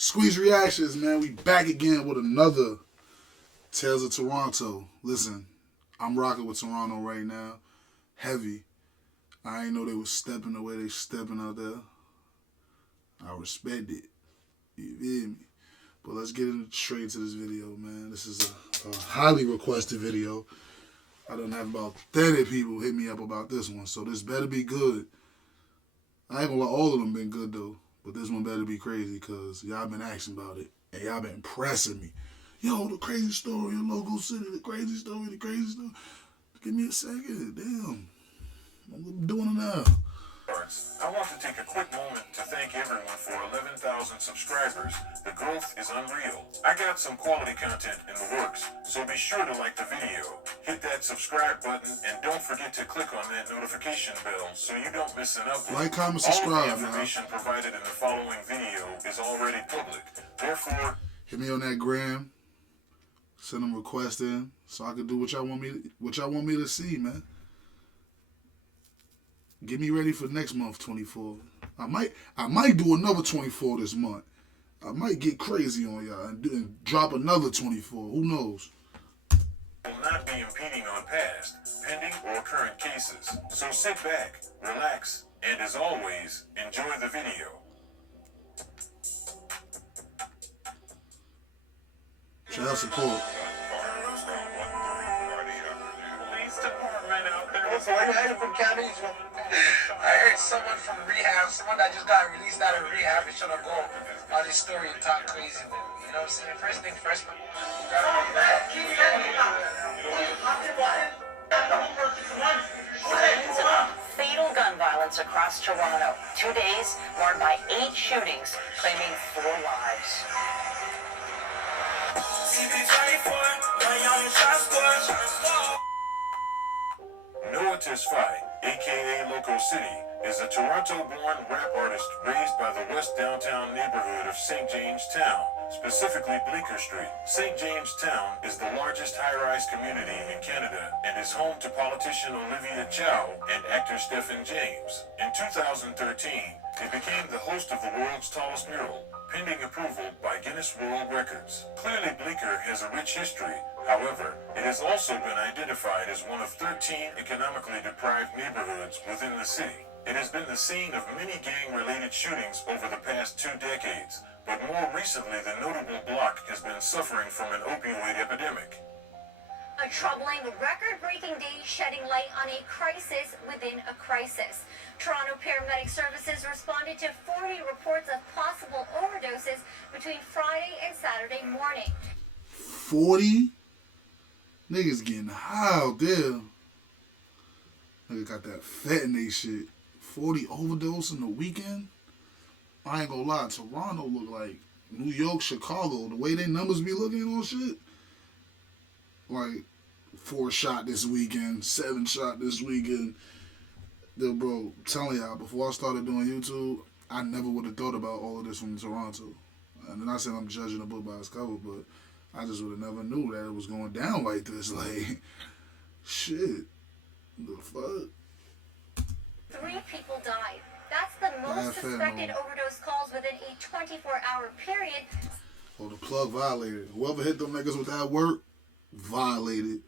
Squeeze Reactions, man. We back again with another Tales of Toronto. Listen, I'm rocking with Toronto right now. Heavy. I ain't know they was stepping the way they stepping out there. I respect it. You feel me? But let's get straight to this video, man. This is a highly requested video. I done have about 30 people hit me up about this one, so this better be good. I ain't gonna lie, all of them been good though. But this one better be crazy because y'all been asking about it. And y'all been pressing me. Yo, the crazy story in LocoCity, the crazy story. Give me a second. Damn. I'm doing it now. I want to take a quick moment to thank everyone for 11,000 subscribers. The growth is unreal. I got some quality content in the works, so be sure to like the video, hit that subscribe button, and don't forget to click on that notification bell so you don't miss an upload. Like, comment, subscribe. All of the information provided in the following video is already public. Therefore, hit me on that gram. Send them requests in so I can do what y'all want me to see, man. Get me ready for next month, 24. I might do another 24 this month. I might get crazy on y'all and drop another 24. Who knows? Will not be impeding on past, pending, or current cases. So sit back, relax, and as always, enjoy the video. Child support. I heard someone from rehab, someone that just got released out of rehab is trying to go on this story and talk crazy with me. You know what I'm saying? First thing first, man. Fatal gun violence across Toronto. 2 days marred by 8 shootings, claiming 4 lives. Noah Tesfaye, a.k.a. LocoCity, is a Toronto-born rap artist raised by the West Downtown neighborhood of St. James Town, specifically Bleeker Street. St. James Town is the largest high-rise community in Canada and is home to politician Olivia Chow and actor Stephen James. In 2013, it became the host of the world's tallest mural, pending approval by Guinness World Records. Clearly, Bleeker has a rich history. However, it has also been identified as one of 13 economically deprived neighborhoods within the city. It has been the scene of many gang-related shootings over the past 2 decades, but more recently, the notable block has been suffering from an opioid epidemic. A troubling, record-breaking day shedding light on a crisis within a crisis. Toronto Paramedic Services responded to 40 reports of possible overdoses between Friday and Saturday morning. 40? Niggas getting high out there. Niggas got that fat in they shit. 40 overdose in the weekend? I ain't gonna lie, Toronto look like New York, Chicago. The way they numbers be looking on shit. Like, 4 shot this weekend, 7 shot this weekend. Yo, bro, I'm telling y'all, before I started doing YouTube, I never would have thought about all of this from Toronto. And then I said I'm judging a book by its cover, but I just would have never knew that it was going down like this. Like, shit. The fuck? 3 people died. That's the most suspected overdose calls within a 24-hour period. Oh, the plug violated. Whoever hit them niggas with that work, violated.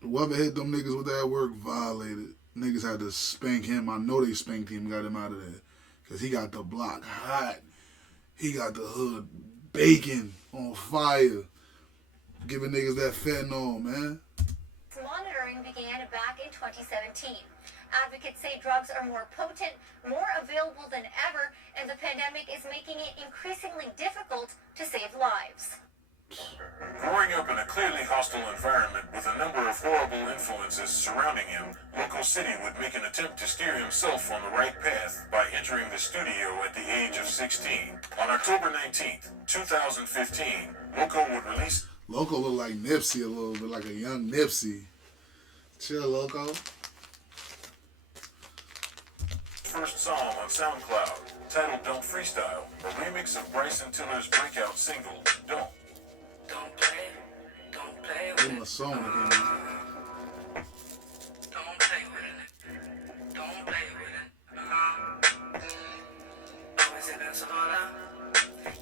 Whoever hit them niggas with that work, violated. Niggas had to spank him. I know they spanked him and got him out of there. Because he got the block hot. He got the hood baking on fire. Giving niggas that fentanyl, man. Monitoring began back in 2017. Advocates say drugs are more potent, more available than ever, and the pandemic is making it increasingly difficult to save lives. Growing up in a clearly hostile environment with a number of horrible influences surrounding him, LocoCity would make an attempt to steer himself on the right path by entering the studio at the age of 16. On October 19th, 2015, Loco would release... Loco look like Nipsey a little bit, like a young Nipsey. Chill, Loco. First song on SoundCloud, titled Don't Freestyle, a remix of Bryson Tiller's breakout single, Don't. Don't play with Give him a song again. Don't play with it. Don't play with it. Always in that soda.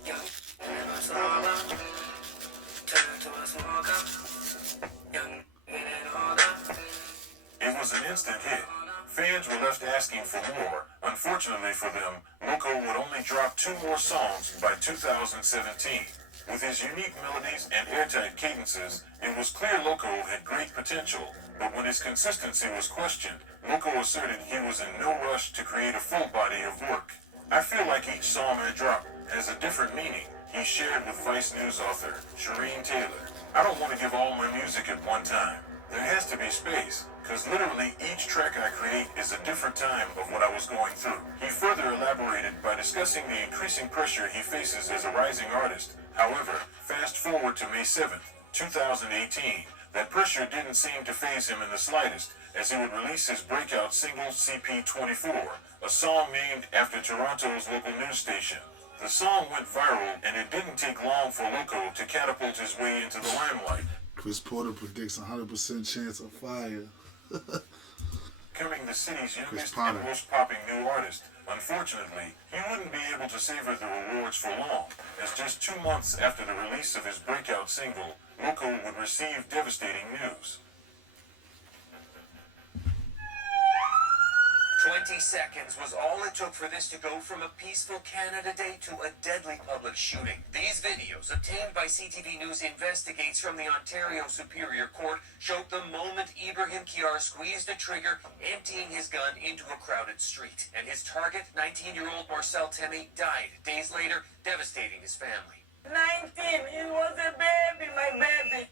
Young instant hit. Fans were left asking for more. Unfortunately for them, Loco would only drop 2 more songs by 2017. With his unique melodies and airtight cadences, it was clear Loco had great potential, but when his consistency was questioned, Loco asserted he was in no rush to create a full body of work. I feel like each song I drop has a different meaning, he shared with Vice News author Shireen Taylor. I don't want to give all my music at one time. There has to be space, because literally each track I create is a different time of what I was going through. He further elaborated by discussing the increasing pressure he faces as a rising artist. However, fast forward to May 7th, 2018, that pressure didn't seem to faze him in the slightest, as he would release his breakout single CP24, a song named after Toronto's local news station. The song went viral, and it didn't take long for Loco to catapult his way into the limelight. Chris Porter predicts 100% chance of fire. Becoming the city's youngest and most popping new artist. Unfortunately, he wouldn't be able to savor the rewards for long, as just 2 months after the release of his breakout single, Loco would receive devastating news. 20 seconds was all it took for this to go from a peaceful Canada Day to a deadly public shooting. These videos, obtained by CTV News Investigates from the Ontario Superior Court, showed the moment Ibrahim Kiar squeezed the trigger, emptying his gun into a crowded street. And his target, 19-year-old Marcel Temi, died days later, devastating his family. 19, it was a baby, my baby.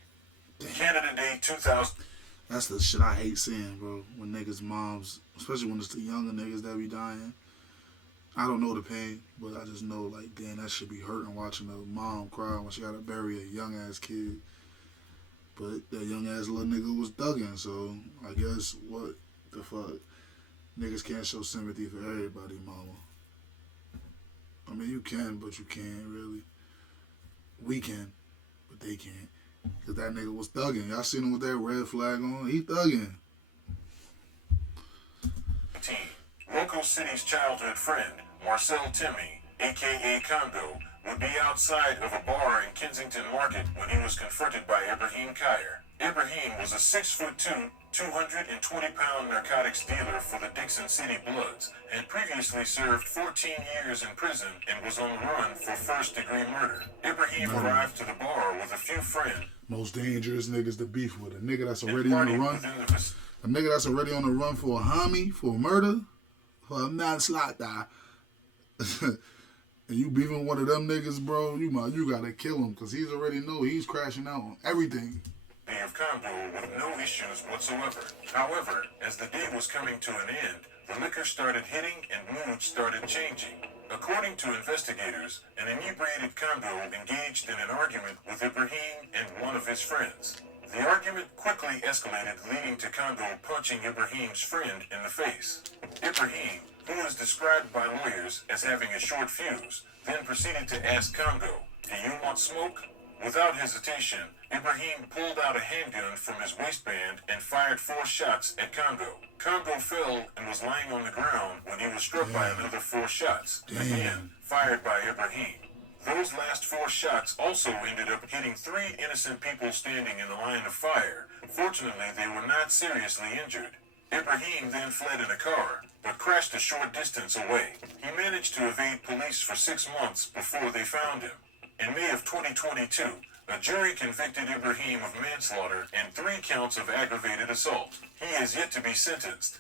Canada Day 2000. That's the shit I hate seeing, bro. When niggas' moms, especially when it's the younger niggas that be dying. I don't know the pain, but I just know, like, damn, that should be hurting watching a mom cry when she gotta bury a young-ass kid. But that young-ass little nigga was thugging, so I guess what the fuck? Niggas can't show sympathy for everybody, mama. I mean, you can, but you can't, really. We can, but they can't. Because that nigga was thugging. Y'all seen him with that red flag on? He thugging. LocoCity's childhood friend, Marcel Temi, a.k.a. Condo, would be outside of a bar in Kensington Market when he was confronted by Ibrahim Kiar. Ibrahim was a 6'2", 220-pound narcotics dealer for the Dixon City Bloods, had previously served 14 years in prison and was on the run for first-degree murder. Ibrahim arrived to the bar with a few friends. Most dangerous niggas to beef with. A nigga that's already on the run. A nigga that's already on the run for a homie, for murder, for a manslaughter. And you beefing one of them niggas, bro, you gotta kill him, because he's already know he's crashing out on everything. Of Condo with no issues whatsoever. However, as the day was coming to an end, the liquor started hitting and moods started changing. According to investigators, an inebriated Condo engaged in an argument with Ibrahim and one of his friends. The argument quickly escalated, leading to Condo punching Ibrahim's friend in the face. Ibrahim, who is described by lawyers as having a short fuse, then proceeded to ask Condo, "Do you want smoke?" Without hesitation, Ibrahim pulled out a handgun from his waistband and fired 4 shots at Condo. Condo fell and was lying on the ground when he was struck by another 4 shots, again fired by Ibrahim. Those last 4 shots also ended up hitting 3 innocent people standing in the line of fire. Fortunately, they were not seriously injured. Ibrahim then fled in a car, but crashed a short distance away. He managed to evade police for 6 months before they found him. In May of 2022, a jury convicted Ibrahim of manslaughter and 3 counts of aggravated assault. He has yet to be sentenced.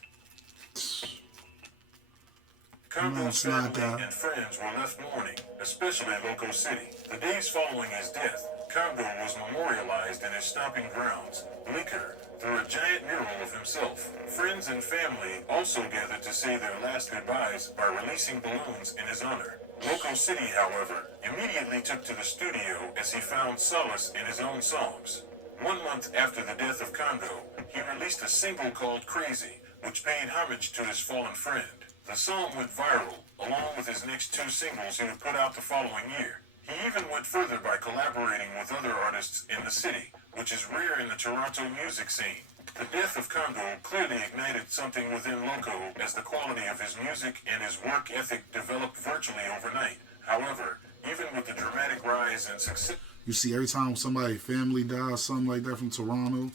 Condo's family and friends were left mourning, especially LocoCity. The days following his death, Condo was memorialized in his stomping grounds, Bleeker, through a giant mural of himself. Friends and family also gathered to say their last goodbyes by releasing balloons in his honor. LocoCity, however, immediately took to the studio as he found solace in his own songs. 1 month after the death of Condo, he released a single called Crazy, which paid homage to his fallen friend. The song went viral, along with his next 2 singles he would put out the following year. He even went further by collaborating with other artists in the city, which is rare in the Toronto music scene. The death of Condo clearly ignited something within Loco as the quality of his music and his work ethic developed virtually overnight. However, even with the dramatic rise in success... You see, every time somebody family dies, something like that from Toronto,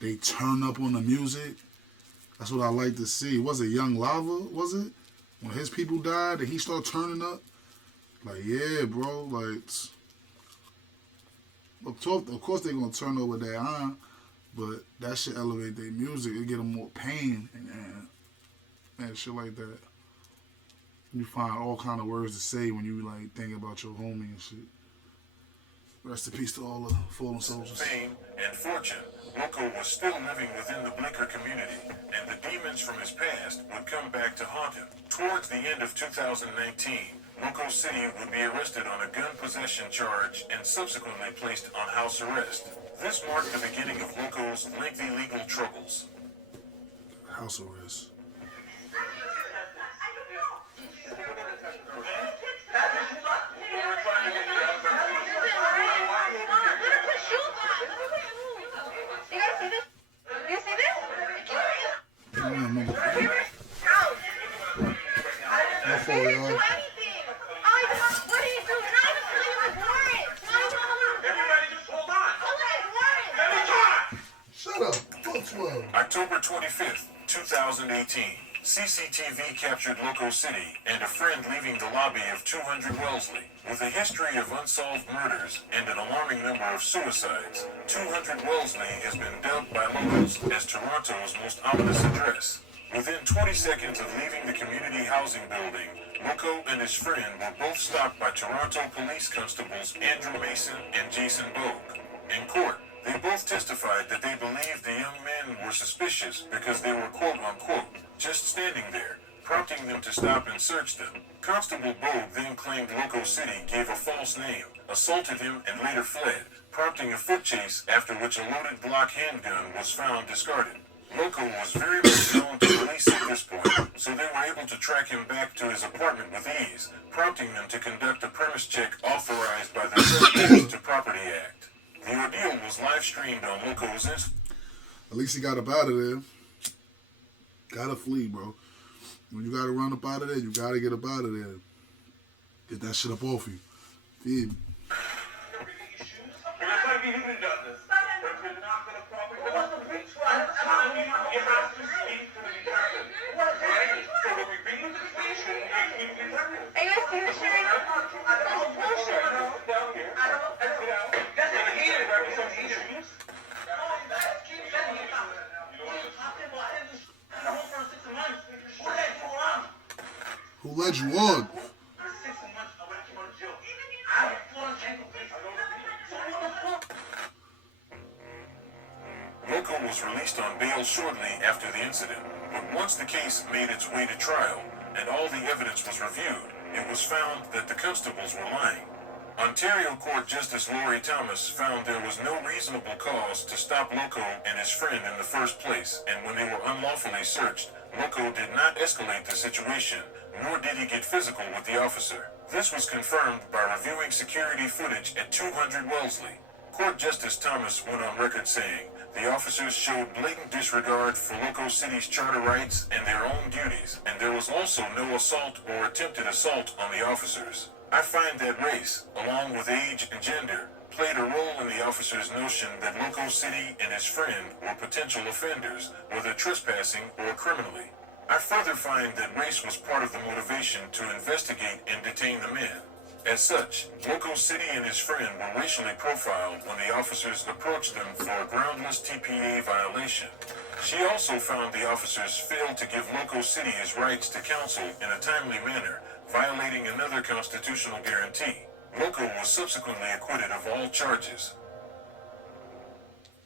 they turn up on the music. That's what I like to see. Was it Young Lava? Was it when his people died and he started turning up? Like, yeah, bro. Like, of course they're gonna turn over their iron, but that should elevate their music. It get them more pain and shit like that. You find all kind of words to say when you like think about your homie and shit. Rest in peace to all the fallen soldiers. Fame and fortune, Loco was still living within the Bleeker community, and the demons from his past would come back to haunt him. Towards the end of 2019, LocoCity would be arrested on a gun possession charge and subsequently placed on house arrest. This marked the beginning of Loco's lengthy legal troubles. House arrest. October 25th, 2018. CCTV captured LocoCity and a friend leaving the lobby of 200 Wellesley. With a history of unsolved murders and an alarming number of suicides, 200 Wellesley has been dubbed by locals as Toronto's most ominous address. Within 20 seconds of leaving the community housing building, Loco and his friend were both stopped by Toronto police constables Andrew Mason and Jason Bogue. In court, they both testified that they believed the young men were suspicious because they were quote-unquote just standing there, prompting them to stop and search them. Constable Bogue then claimed LocoCity gave a false name, assaulted him, and later fled, prompting a foot chase after which a loaded Glock handgun was found discarded. Loco was very much known to police at this point, so they were able to track him back to his apartment with ease, prompting them to conduct a premise check authorized by the Trespass to Property Act. The ordeal was live streamed on Loco's Instagram. At least he got up out of there. Gotta flee, bro. When you gotta run up out of there, you gotta get up out of there. Get that shit up off you. Feed me. Who led you on? Loco was released on bail shortly after the incident, but once the case made its way to trial and all the evidence was reviewed, it was found that the constables were lying. Ontario Court Justice Laurie Thomas found there was no reasonable cause to stop Loco and his friend in the first place, and when they were unlawfully searched, Loco did not escalate the situation, nor did he get physical with the officer. This was confirmed by reviewing security footage at 200 Wellesley. Court Justice Thomas went on record saying, the officers showed blatant disregard for LocoCity's charter rights and their own duties, and there was also no assault or attempted assault on the officers. I find that race, along with age and gender, played a role in the officer's notion that LocoCity and his friend were potential offenders, whether trespassing or criminally. I further find that race was part of the motivation to investigate and detain the men. As such, LocoCity and his friend were racially profiled when the officers approached them for a groundless TPA violation. She also found the officers failed to give LocoCity his rights to counsel in a timely manner, violating another constitutional guarantee. Loco was subsequently acquitted of all charges.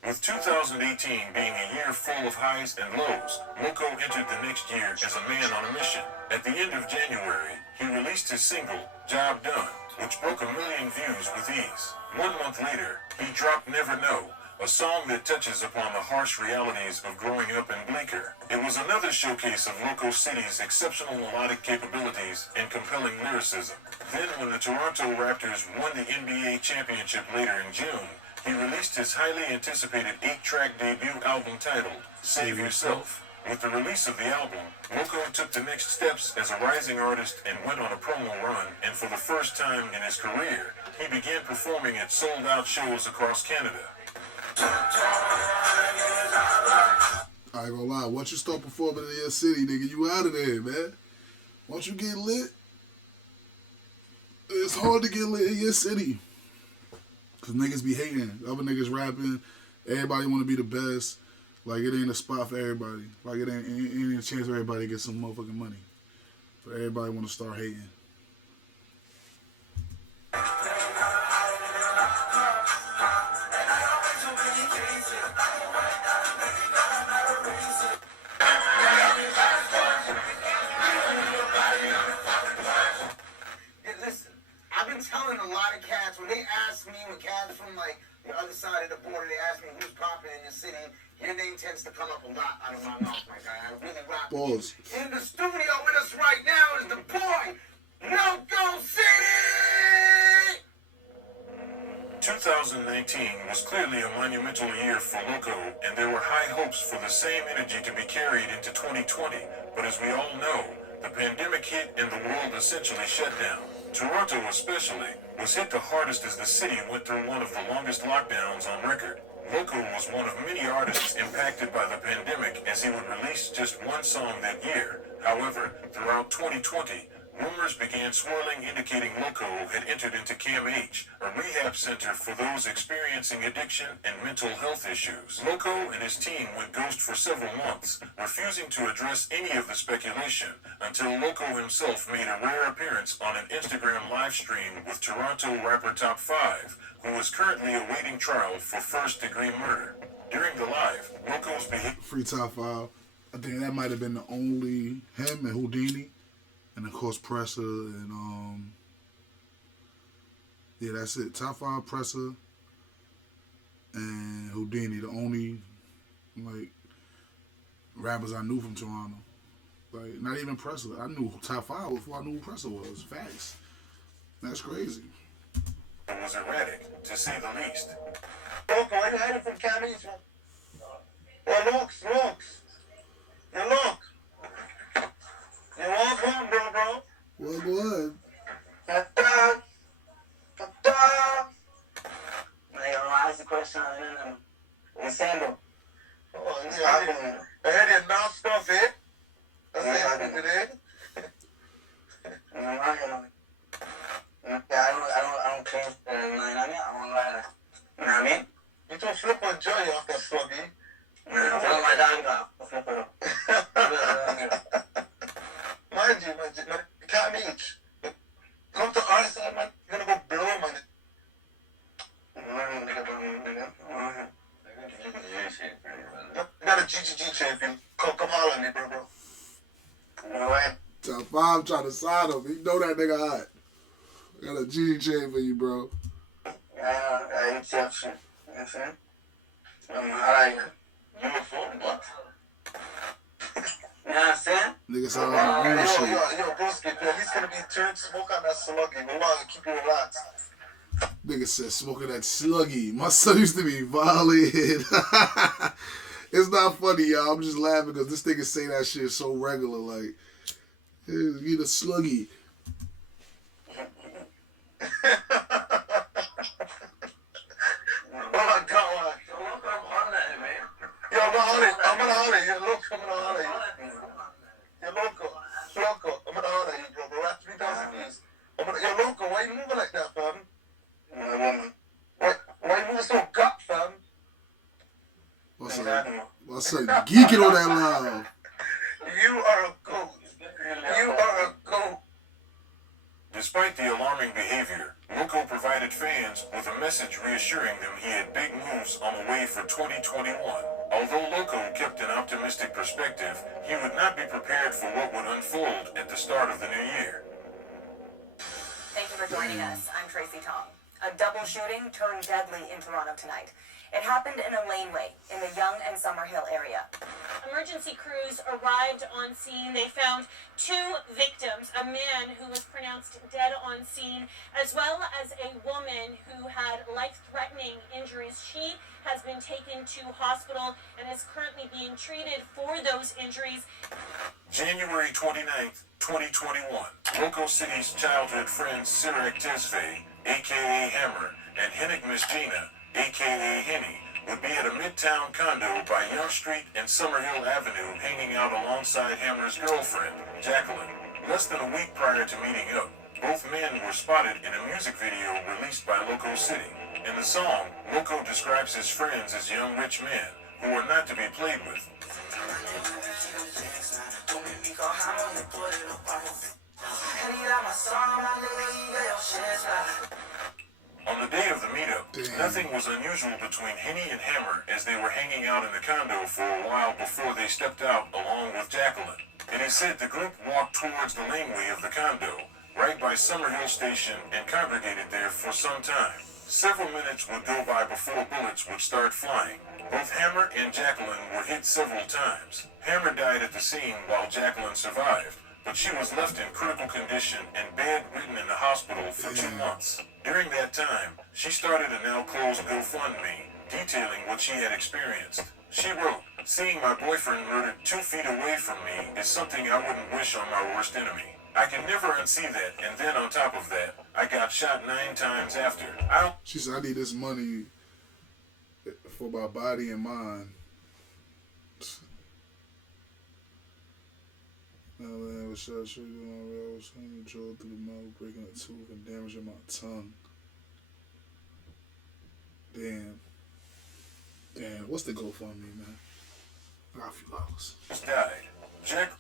With 2018 being a year full of highs and lows, Loco entered the next year as a man on a mission. At the end of January, he released his single, Job Done, which broke 1 million views with ease. 1 month later, he dropped Never Know, a song that touches upon the harsh realities of growing up in Bleeker. It was another showcase of LocoCity's exceptional melodic capabilities and compelling lyricism. Then when the Toronto Raptors won the NBA championship later in June, he released his highly anticipated 8-track debut album titled Save Yourself. With the release of the album, Loco took the next steps as a rising artist and went on a promo run, and for the first time in his career, he began performing at sold-out shows across Canada. I ain't gonna lie. Once you start performing in your city, nigga, you out of there, man. Once you get lit, it's hard to get lit in your city. Cause niggas be hating. Other niggas rapping. Everybody want to be the best. Like, it ain't a spot for everybody. Like, it ain't a chance for everybody to get some motherfucking money. But everybody want to start hating. Listen, I've been telling a lot of cats, when cats from like the other side of the border, they ask me who's popping in your city, your name tends to come up a lot out of my mouth, my guy. I really rock. Pause. In the studio with us right now is the boy, LocoCity! 2019 was clearly a monumental year for Loco, and there were high hopes for the same energy to be carried into 2020. But as we all know, the pandemic hit and the world essentially shut down. Toronto especially was hit the hardest as the city went through one of the longest lockdowns on record. Loco was one of many artists impacted by the pandemic as he would release just one song that year. However, throughout 2020, rumors began swirling indicating Loco had entered into Cam H, a rehab center for those experiencing addiction and mental health issues. Loco and his team went ghost for several months, refusing to address any of the speculation until Loco himself made a rare appearance on an Instagram live stream with Toronto rapper Top 5, who is currently awaiting trial for first-degree murder. During the live, Loco's behavior... Free Top 5. I think that might have been the only him and Houdini. And of course, Presser and yeah, that's it. Top 5, Presser and Houdini, the only like rappers I knew from Toronto. Like, not even Presser. I knew Top 5 before I knew who Presser was. Facts. That's crazy. It was erratic, to say the least. Loco, are you headed from Cam H? Well, looks. You look. You walk home, bro. Well, boy. Ta-da. Ask the question and then send them. Oh, yeah. I heard you now stuff it. That's it. I don't claim I don't lie. You know what I mean? You don't flip on joy off that sluggy. Tell my dog now. Flip it up. Mind you, Cam H. Come to our side, man. You're gonna go blow, man. You got a GGG champion. Come holler at me, bro. Top 5 trying to sign him. You know that nigga hot. Got a GG chain for you, bro. Yeah, it's your shit. You know what I'm saying? You a phone, but. You know what I'm saying? Nigga sound like a shit. Yo, broski, at least gonna be turned smoke on that sluggy. We're gonna keep you relaxed. Nigga said smoking that sluggy. My son used to be violated. It's not funny, y'all. I'm just laughing because this nigga say that shit so regular. Like, get a sluggy. I'm gonna holler at you. Look, I'm gonna holler at you. You're loco. I'm gonna holler at you, bro. Rap 3,000 views. You're loco. Why you moving like that, fam? Why you moving so gut, fam? What's up? Geeking on that loud. You are a goat. Despite the alarming behavior, Loco provided fans with a message reassuring them he had big moves on the way for 2021. Although Loco kept an optimistic perspective, he would not be prepared for what would unfold at the start of the new year. Thank you for joining us. I'm Tracy Tong. A double shooting turned deadly in Toronto tonight. It happened in a laneway in the Yonge and Summerhill area. Emergency crews arrived on scene. They found 2 victims, a man who was pronounced dead on scene, as well as a woman who had life-threatening injuries. She has been taken to hospital and is currently being treated for those injuries. January 29th, 2021. LocoCity's childhood friends Sirak Tesfaye, a.k.a. Hammer, and Hennick Miss Gina, a.k.a. Henny, would be at a midtown condo by Young Street and Summerhill Avenue hanging out alongside Hammer's girlfriend, Jacqueline. Less than a week prior to meeting up, both men were spotted in a music video released by LocoCity. In the song, Loco describes his friends as young rich men who are not to be played with. On the day of the meetup, nothing was unusual between Henny and Hammer as they were hanging out in the condo for a while before they stepped out along with Jacqueline. It is said the group walked towards the laneway of the condo, right by Summerhill Station, and congregated there for some time. Several minutes would go by before bullets would start flying. Both Hammer and Jacqueline were hit several times. Hammer died at the scene while Jacqueline survived, but she was left in critical condition and bedridden in the hospital for 2 months. During that time, she started a now-closed GoFundMe, detailing what she had experienced. She wrote, "Seeing my boyfriend murdered 2 feet away from me is something I wouldn't wish on my worst enemy. I can never unsee that, and then on top of that, I got shot 9 times after. She said, I need this money for my body and mind. Now I was shot straight through my rail, was drove through the mouth, breaking a tooth and damaging my tongue. Damn. What's the GoFundMe, man? I got a few hours. Died.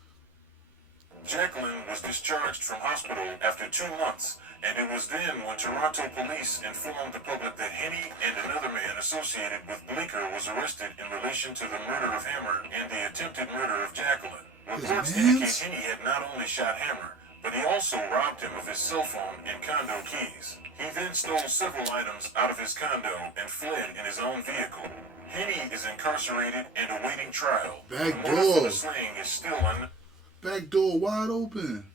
Jacqueline was discharged from hospital after 2 months, and it was then when Toronto police informed the public that Henny and another man associated with Bleeker was arrested in relation to the murder of Hammer and the attempted murder of Jacqueline. Reports indicate Henny had not only shot Hammer, but he also robbed him of his cell phone and condo keys. He then stole several items out of his condo and fled in his own vehicle. Henny is incarcerated and awaiting trial. Back The motive for door. the slaying is still Back door wide open.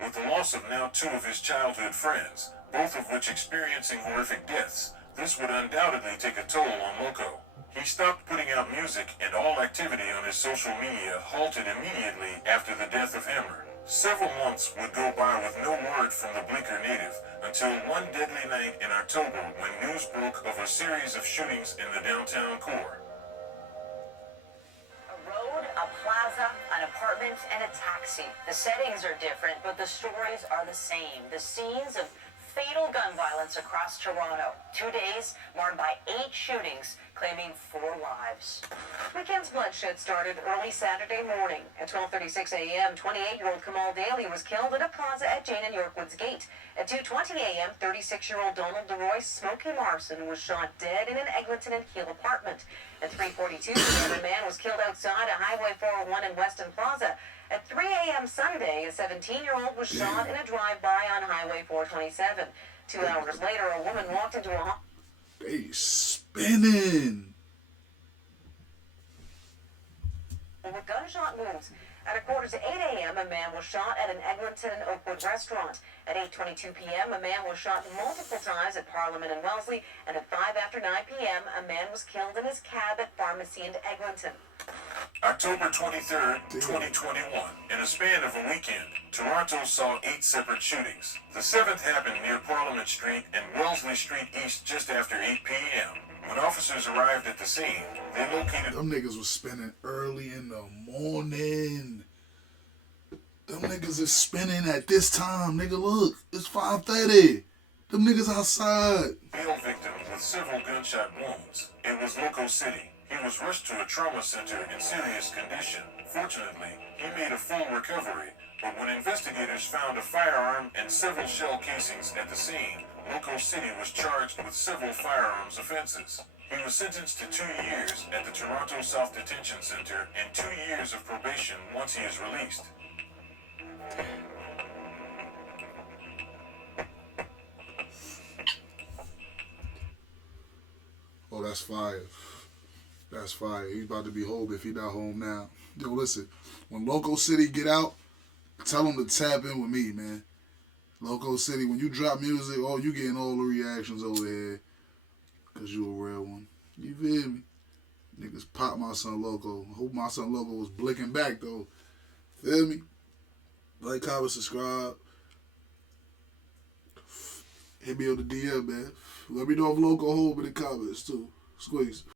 With the loss of now 2 of his childhood friends, both of which experiencing horrific deaths, this would undoubtedly take a toll on Loco. He stopped putting out music, and all activity on his social media halted immediately after the death of Hammer. Several months would go by with no word from the Bleeker native until one deadly night in October when news broke of a series of shootings in the downtown core. A road, a plaza, an apartment, and a taxi. The settings are different, but the stories are the same. The scenes of fatal gun violence across Toronto. 2 days marked by 8 shootings, claiming 4 lives. Weekend's bloodshed started early Saturday morning. At 12:36 a.m., 28-year-old Kamal Daly was killed at a plaza at Jane and Yorkwood's Gate. At 2:20 a.m., 36-year-old Donald DeRoy Smokey Marson was shot dead in an Eglinton and Keele apartment. At 3:42 p.m., a man was killed outside a Highway 401 in Weston Plaza. At 3 a.m. Sunday, a 17-year-old was shot in a drive-by on Highway 427. 2 hours later, a woman walked into a home. They spinning. With gunshot wounds. At 7:45 a.m., a man was shot at an Eglinton and Oakwood restaurant. At 8:22 p.m., a man was shot multiple times at Parliament and Wellesley. And at 5 after 9 p.m., a man was killed in his cab at Pharmacy and Eglinton. October 23rd, 2021. In a span of a weekend, Toronto saw 8 separate shootings. The 7th happened near Parliament Street and Wellesley Street East just after 8 p.m. When officers arrived at the scene, they located... Them niggas was spinning early in the morning. Them niggas is spinning at this time, nigga. Look, it's 5:30. Them niggas outside. male victim with several gunshot wounds. It was LocoCity. He was rushed to a trauma center in serious condition. Fortunately, he made a full recovery, but when investigators found a firearm and several shell casings at the scene, LocoCity was charged with several firearms offenses. He was sentenced to 2 years at the Toronto South Detention Center and 2 years of probation once he is released. Oh, that's fire. That's fire. He's about to be home if he not home now. Yo, listen, when LocoCity get out, tell him to tap in with me, man. LocoCity, when you drop music, oh, you getting all the reactions over here. Because you a real one. You feel me? Niggas pop my son Loco. Hope my son Loco was blinking back, though. Feel me? Like, comment, subscribe. Hit me on the DM, man. Let me know if Loco home in the comments, too. Squeeze.